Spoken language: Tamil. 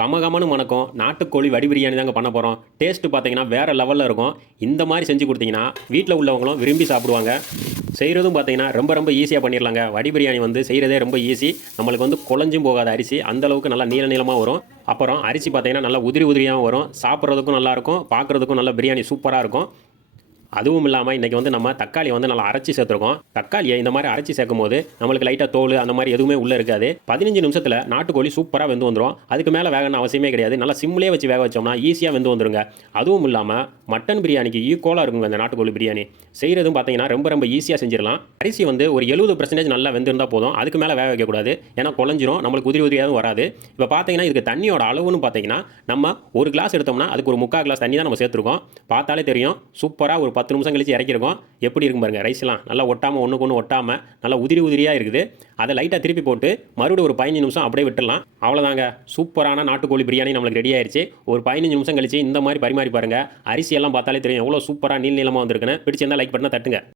கமகமன்னு மணக்கும் நாட்டுக்கோழி வடி பிரியாணி தாங்க பண்ண போகிறோம். டேஸ்ட்டு பார்த்தீங்கன்னா வேறு லெவலில் இருக்கும். இந்த மாதிரி செஞ்சு கொடுத்தீங்கன்னா வீட்டில் உள்ளவங்களும் விரும்பி சாப்பிடுவாங்க. செய்கிறதும் பார்த்தீங்கன்னா ரொம்ப ரொம்ப ஈஸியாக பண்ணிடலாங்க. வடி பிரியாணி வந்து செய்கிறதே ரொம்ப ஈஸி. நம்மளுக்கு வந்து குழஞ்சும் போகாத அரிசி அந்தளவுக்கு நல்லா நீள நீளமாக வரும். அப்புறம் அரிசி பார்த்தீங்கன்னா நல்லா உதிரி உதிரியாகவும் வரும். சாப்பிட்றதுக்கும் நல்லாயிருக்கும், பார்க்குறதுக்கும் நல்ல பிரியாணி சூப்பராக இருக்கும். அதுவும் இல்லாமல் இன்றைக்கி வந்து நம்ம தக்காளி வந்து நல்லா அரைச்சி சேர்த்துருக்கோம். தக்காளியை இந்த மாதிரி அரைச்சி சேர்க்கும் போது நம்மளுக்கு லைட்டாக தோல் அந்த மாதிரி எதுவுமே உள்ளே இருக்காது. 15 நிமிஷத்தில் நாட்டுக்கோழி சூப்பராக வெந்து வந்துடும். அதுக்கு மேலே வேகணும் அவசியமே கிடையாது. நல்லா சிம்லேயே வச்சு வேக வச்சோம்னா ஈஸியாக வெந்து வந்துருங்க. அதுவும் இல்லாமல் மட்டன் பிரியாணிக்கு ஈக்குவலாக இருக்குங்க இந்த நாட்டுக்கோழி பிரியாணி. செய்கிறதும் பார்த்தீங்கன்னா ரொம்ப ரொம்ப ஈஸியாக செஞ்சிடலாம். அரிசி வந்து ஒரு 70% நல்லா வெந்திருந்தால் போதும். அதுக்கு மேலே வேக வைக்கக்கூடாது. ஏன்னா குழஞ்சிரும், நம்மளுக்கு உதிரி உதிரியாகவும் வராது. இப்போ பார்த்தீங்கன்னா இதுக்கு தண்ணியோட அளவுன்னு பார்த்தீங்கன்னா நம்ம ஒரு கிளாஸ் எடுத்தோம்னா அதுக்கு ஒரு 3/4 கிளாஸ் தண்ணி தான் நம்ம சேர்த்துருக்கோம். பார்த்தாலே தெரியும். சூப்பராக ஒரு 10 நிமிஷம் கழிச்சு இறக்கிருக்கோம். எப்படி இருக்கும் பாருங்கள், ரைஸ்லாம் நல்லா ஒட்டாமல் ஒன்றுக்கு ஒன்று ஒட்டாமல் நல்லா உதிரி உதிரியாக இருக்குது. அதை லைட்டாக திருப்பி போட்டு மறுபடியும் ஒரு 15 நிமிஷம் அப்படியே விட்டுடலாம். அவ்வளோதாங்க, சூப்பரான நாட்டுக்கோழி பிரியாணி நம்மளுக்கு ரெடி ஆயிடுச்சு. ஒரு 15 நிமிஷம் கழிச்சு இந்த மாதிரி பரிமாறி பாருங்கள். அரிசியெல்லாம் பார்த்தாலே தெரியும் எவ்வளோ சூப்பராக நீளமாக வந்திருக்குன்னு. பிடிச்சிருந்தா லைக் பண்ணால் தட்டுங்க.